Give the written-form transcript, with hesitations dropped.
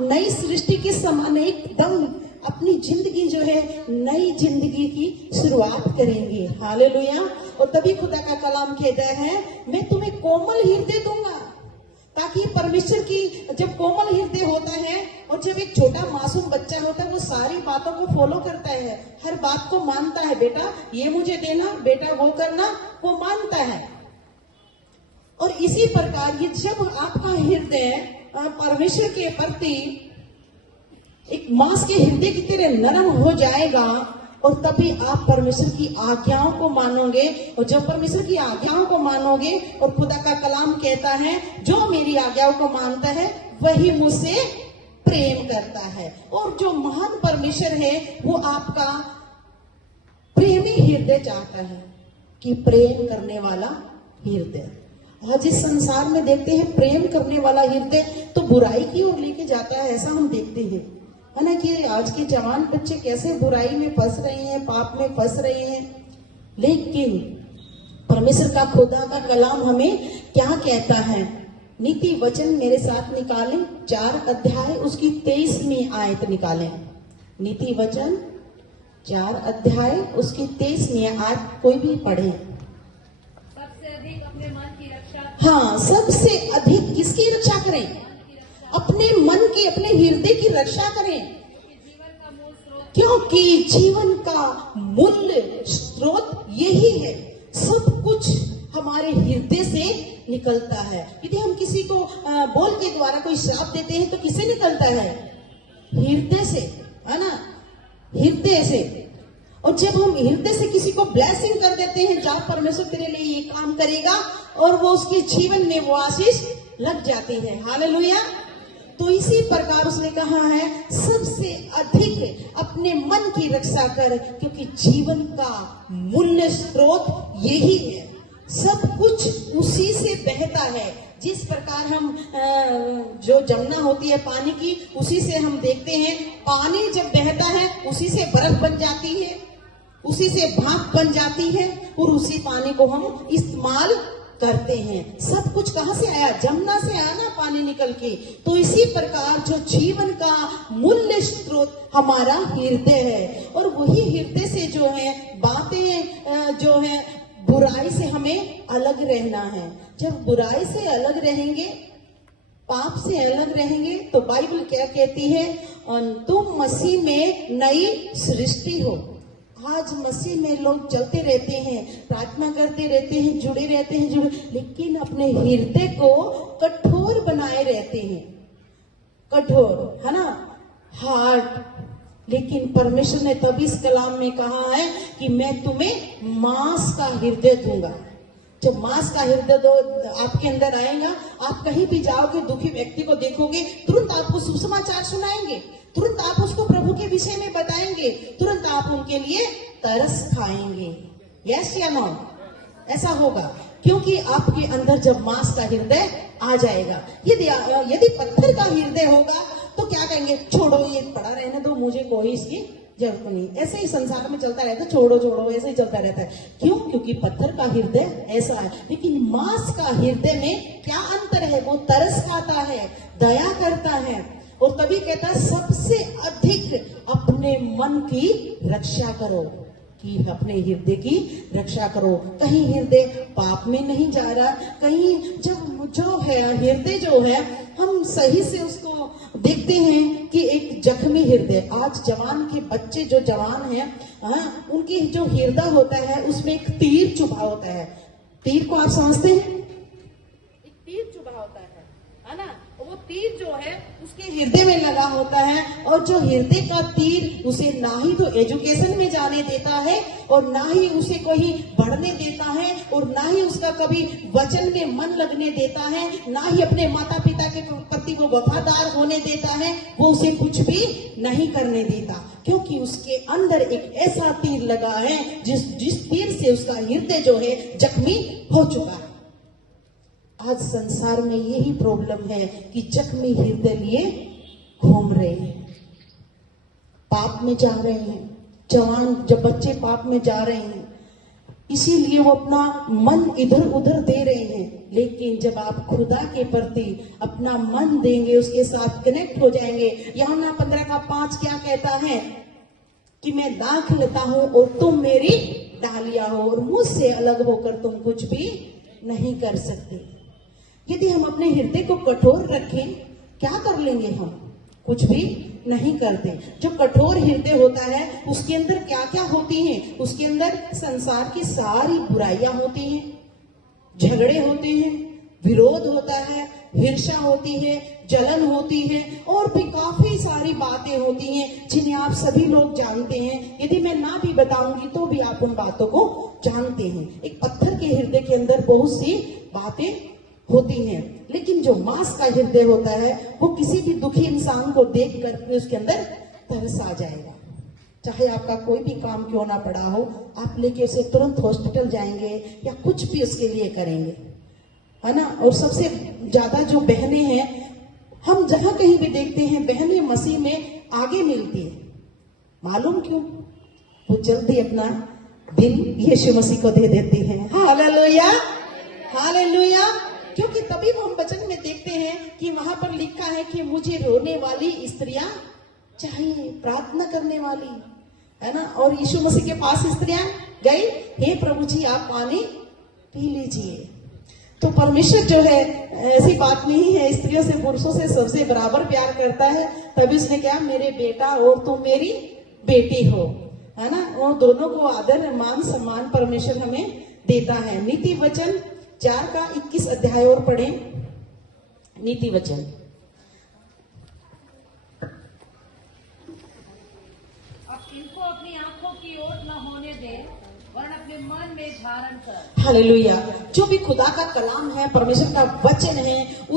नई सृष्टि के समान एकदम अपनी जिंदगी जो है नई जिंदगी की शुरुआत करेंगे। हालेलुया। और तभी खुदा का कलाम कहता है मैं तुम्हें कोमल हृदय दूंगा, ताकि परमेश्वर की जब कोमल हृदय होता है और जब एक छोटा मासूम बच्चा होता है वो सारी बातों को फॉलो करता है, हर बात को मानता है, बेटा ये मुझे देना, बेटा वो करना, वो मानता है। और इसी प्रकार ये जब आपका हृदय परमेश्वर के प्रति एक मांस के हृदय की तरह नरम हो जाएगा और तभी आप परमेश्वर की आज्ञाओं को मानोगे। और जब परमेश्वर की आज्ञाओं को मानोगे, और खुदा का कलाम कहता है जो मेरी आज्ञाओं को मानता है वही मुझसे प्रेम करता है। और जो महान परमेश्वर है वो आपका प्रेमी हृदय चाहता है, कि प्रेम करने वाला हृदय। आज इस संसार में देखते हैं प्रेम करने वाला हृदय तो बुराई की ओर लेके जाता है, ऐसा हम देखते हैं, है ना, कि आज के जवान बच्चे कैसे बुराई में फंस रहे हैं, पाप में फंस रहे हैं। लेकिन परमेश्वर का खुदा का कलाम हमें क्या कहता है? नीति वचन मेरे साथ निकालें, 4 अध्याय उसकी 23वीं आयत निकालें। नीति वचन 4 अध्याय उसकी 23वीं आयत कोई भी पढ़े। सबसे अधिक अपने मन की रक्षा, हाँ, सबसे अधिक किसकी रक्षा करें? अपने मन की, अपने हृदय की रक्षा करें, जीवन का मूल स्रोत, क्योंकि जीवन का मूल स्रोत यही है। सब कुछ हमारे हृदय से निकलता है। यदि हम किसी को बोल के द्वारा कोई श्राप देते हैं तो किससे निकलता है? हृदय से, है ना, हृदय से। और जब हम हृदय से किसी को ब्लेसिंग कर देते हैं, जहाँ परमेश्वर तेरे लिए ये काम करेगा, और वो उसके जीवन में वो आशीष लग जाती है। हालेलुया। तो इसी प्रकार उसने कहा है सबसे अधिक अपने मन की रक्षा कर, क्योंकि जीवन का मूल्य स्रोत यही है। सब कुछ उसी से बहता है। जिस प्रकार हम जो जमुना होती है पानी की, उसी से हम देखते हैं पानी जब बहता है उसी से बर्फ बन जाती है, उसी से भाप बन जाती है, और उसी पानी को हम इस्तेमाल करते हैं। सब कुछ कहाँ से आया? जमुना से आया ना पानी निकल के। तो इसी प्रकार जो जीवन का मूल्य स्रोत हमारा हृदय है, और वही हृदय से जो है बातें जो है बुराई से हमें अलग रहना है। जब बुराई से अलग रहेंगे, पाप से अलग रहेंगे, तो बाइबल क्या कहती है? तुम मसीह में नई सृष्टि हो। आज मसीह में लोग चलते रहते हैं, प्रार्थना करते रहते हैं, जुड़े रहते हैं, लेकिन अपने हृदय को कठोर बनाए रहते हैं। कठोर, है ना, हार्ट। लेकिन परमेश्वर ने तभी इस कलाम में कहा है कि मैं तुम्हें मांस का हृदय दूंगा। जब मांस का हृदय दो आपके अंदर आएगा, आप कहीं भी जाओगे, दुखी व्यक्ति को देखोगे, तुरंत आपको सुसमाचार सुनाएंगे, तुरंत आप उसको प्रभु के विषय में बताएंगे, तुरंत आप उनके लिए तरस खाएंगे। यस या नो? ऐसा होगा, क्योंकि आपके अंदर जब मांस का हृदय आ जाएगा। यदि पत्थर का हृदय होगा तो क्या कहेंगे? छोड़ो, ये पड़ा रहने दो, मुझे कोई इसकी जरूरत नहीं। ऐसे ही संसार में चलता रहता है, छोड़ो छोड़ो, ऐसे ही चलता रहता है। क्यों? क्योंकि पत्थर का हृदय ऐसा है। लेकिन मांस का हृदय में क्या अंतर है? वो तरस खाता है, दया करता है, और तभी कहता है सबसे अधिक अपने मन की रक्षा करो, कि अपने हृदय की रक्षा करो। कहीं हृदय पाप में नहीं जा रहा, कहीं जब जो है हृदय जो है हम सही से उसको देखते हैं कि एक जख्मी हृदय। आज जवान के बच्चे जो जवान हैं, उनके जो हृदय होता है उसमें एक तीर चुभा होता है। तीर को आप समझते हैं? एक तीर चुभा होता है ना? वो तीर जो है उसके हृदय में लगा होता है, और जो हृदय का तीर उसे ना ही तो एजुकेशन में जाने देता है, और ना ही उसे कहीं बढ़ने देता है, और ना ही उसका कभी वचन में मन लगने देता है, ना ही अपने माता पिता के प्रति वो वफादार होने देता है। वो उसे कुछ भी नहीं करने देता, क्योंकि उसके अंदर एक ऐसा तीर लगा है जिस तीर से उसका हृदय जो है जख्मी हो चुका है। आज संसार में यही प्रॉब्लम है कि जख्मी हृदय लिए घूम रहे हैं, पाप में जा रहे हैं। जवान जब बच्चे पाप में जा रहे हैं, इसीलिए वो अपना मन इधर उधर दे रहे हैं। लेकिन जब आप खुदा के प्रति अपना मन देंगे, उसके साथ कनेक्ट हो जाएंगे। यूहन्ना 15:5 क्या कहता है कि मैं दाख लेता हूं और तुम मेरी डालिया हो, और मुझसे अलग होकर तुम कुछ भी नहीं कर सकते। यदि हम अपने हृदय को कठोर रखें, क्या कर लेंगे हम? कुछ भी नहीं करते। जो कठोर हृदय होता है उसके अंदर क्या क्या होती हैं? उसके अंदर संसार की सारी बुराइयां होती हैं, झगड़े होते हैं, विरोध होता है, हिंसा होती है, जलन होती है, और भी काफी सारी बातें होती हैं जिन्हें आप सभी लोग जानते हैं। यदि मैं ना भी बताऊंगी तो भी आप उन बातों को जानते हैं। एक पत्थर के हृदय के अंदर बहुत सी बातें होती हैं, लेकिन जो मांस का हृदय होता है वो किसी भी दुखी इंसान को देख कर उसके अंदर तरस आ जाएगा। चाहे आपका कोई भी काम क्यों ना पड़ा हो, आप लेके उसे तुरंत हॉस्पिटल जाएंगे या कुछ भी उसके लिए करेंगे, है ना। और सबसे ज्यादा जो बहनें हैं, हम जहां कहीं भी देखते हैं बहनें मसीह में आगे मिलती है। मालूम क्यों? वो जल्दी अपना दिल यीशु मसीह को दे देती है। Hallelujah, hallelujah. क्योंकि तभी हम वचन में देखते हैं कि वहां पर लिखा है कि मुझे रोने वाली स्त्रियां चाहिए, प्रार्थना करने वाली, है ना। और यीशु मसीह के पास स्त्रियां गई, हे प्रभु जी आप पानी पी लीजिए। तो परमेश्वर जो है, ऐसी बात नहीं है, स्त्रियों से पुरुषों से सबसे बराबर प्यार करता है। तभी उसने कहा मेरे बेटा और तुम मेरी बेटी हो, है ना। और दोनों को आदर मान सम्मान परमेश्वर हमें देता है। नीति वचन 4:21 और पढ़ें। नीति वचन अब इनको अपनी आंखों की ओर न होने दे, वरन अपने मन में धारण कर। हालेलुया। जो भी खुदा का कलाम है, परमेश्वर का वचन है, उस